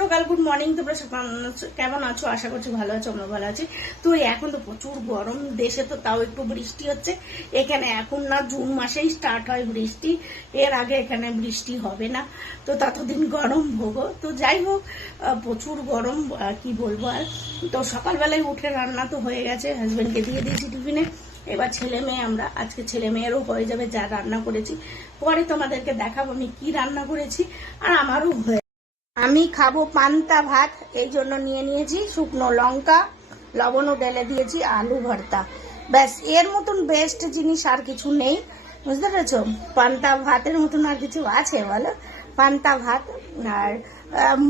সকাল good morning. তোমরা কেমন আছো? আশা করছি ভালো আছো, আমরা ভালো আছি। তো এখন তো প্রচুর গরম দেশে, তো তাও একটু বৃষ্টি হচ্ছে এখানে। এখন না জুন মাসেই স্টার্ট হয় বৃষ্টি, এর আগে এখানে বৃষ্টি হবে না, তো ততদিন গরম ভোগো। তো যাই হোক, প্রচুর গরম, কি বলবো আর। তো সকালবেলায় উঠে রান্না তো হয়ে গেছে, হাজবেন্ডকে দিয়ে দিয়েছি টিফিনে। এবার ছেলে মেয়ে, আমরা আজকে ছেলে মেয়েরও হয়ে যাবে যা রান্না করেছি। পরে তোমাদেরকে দেখাবো আমি কি রান্না করেছি, আর আমারও হয়ে। আমি খাবো পান্তা ভাত, এই জন্য নিয়ে নিয়েছি শুকনো লঙ্কা, লবণও ঢেলে দিয়েছি, আলু ভর্তা। ব্যাস, এর মতন বেস্ট জিনিস আর কিছু নেই, বুঝতে পেরেছো? পান্তা ভাতের মতন আর কিছু আছে বলো? পান্তা ভাত। আর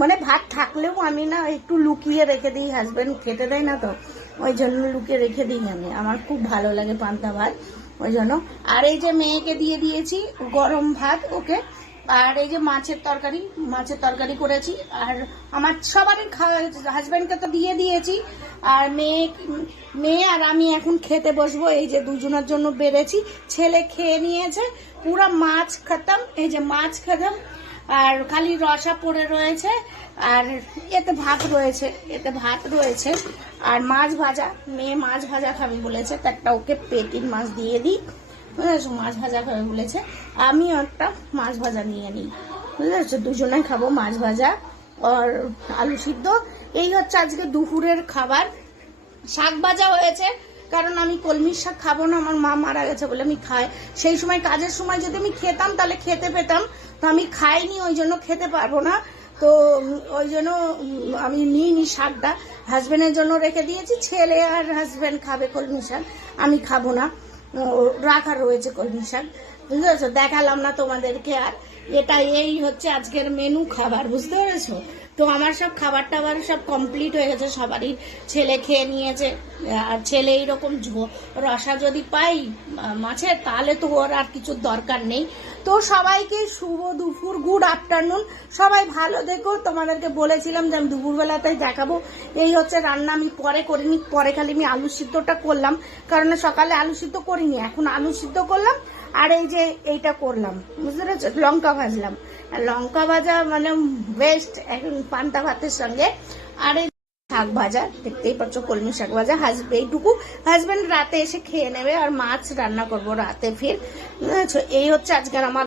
মানে ভাত থাকলেও আমি না একটু লুকিয়ে রেখে দিই, হাজবেন্ড খেতে দেয় না তো, ওই জন্য লুকিয়ে রেখে দিই আমি। আমার খুব ভালো লাগে পান্তা ভাত, ওই জন্য। আর এই যে মেয়েকে দিয়ে দিয়েছি গরম ভাত ওকে। আর এই যে মাছের তরকারি করেছি। আর আমার সবারই হাজব্যান্ডকে তো দিয়ে দিয়েছি। আর মেয়ে আর আমি এখন খেতে বসবো। এই যে দুজনের জন্য বেড়েছি, ছেলে খেয়ে নিয়েছে পুরো মাছ খতম। এই যে মাছ খতম, আর খালি রসা পড়ে রয়েছে। আর এতে ভাত রয়েছে, আর মাছ ভাজা। মেয়ে মাছ ভাজা খাবে বলেছে, তো একটা ওকে পেটির মাছ দিয়ে দিই, বুঝেছো? মাছ ভাজা খাবে বলেছে, আমি একটা মাছ ভাজা নিয়ে নিই, বুঝেছো? দুজনে খাবো মাছ ভাজা আর আলু সিদ্ধ। এই হচ্ছে আজকে দুপুরের খাবার। শাক ভাজা হয়েছে, কারণ আমি কলমির শাক খাবো না, আমার মা মারা গেছে বলে আমি খাই। সেই সময় কাজের সময় যদি আমি খেতাম তাহলে খেতে পেতাম, তো আমি খাইনি, ওই জন্য খেতে পারবো না। তো ওই জন্য আমি নিইনি শাকটা, হাজবেন্ডের জন্য রেখে দিয়েছি। ছেলে আর হাজবেন্ড খাবে কলমি শাক, আমি খাবো না, রাখা রয়েছে কলমি শাক, বুঝতে পেরেছো? দেখালাম না তোমাদেরকে। আর এই হচ্ছে আজকের মেনু খাবার, বুঝতে পেরেছো? তো আমার সব খাবার টাবার সব কমপ্লিট হয়ে গেছে, সবারই। ছেলে খেয়ে নিয়েছে, আর ছেলে এইরকম রসা যদি পাই মাছের, তাহলে তো ওর আর কিছুর দরকার নেই। তো সবাইকে শুভ দুপুর, গুড আফটারনুন। সবাই ভালো দেখো, তোমাদেরকে বলেছিলাম যে আমি দুপুরবেলাতেই দেখাবো। এই হচ্ছে রান্না, আমি পরে করিনি, পরে খালি আমি আলু সিদ্ধটা করলাম, কারণ সকালে আলু সিদ্ধ করিনি, এখন আলু সিদ্ধ করলাম। আর এই যে এইটা করলাম, বুঝতে পেরেছো? লঙ্কা ভাজলাম। লঙ্কা ভাজা মানে বেস্ট এখন পান্তা ভাতের সঙ্গে। আর এই শাক ভাজা, দেখতেই পাচ্ছ কলমি শাক ভাজা। এইটুকু হাজবেন্ড রাতে এসে খেয়ে নেবে, আর মাছ রান্না করবো রাতে ফির, বুঝেছো? এই হচ্ছে আজকের আমার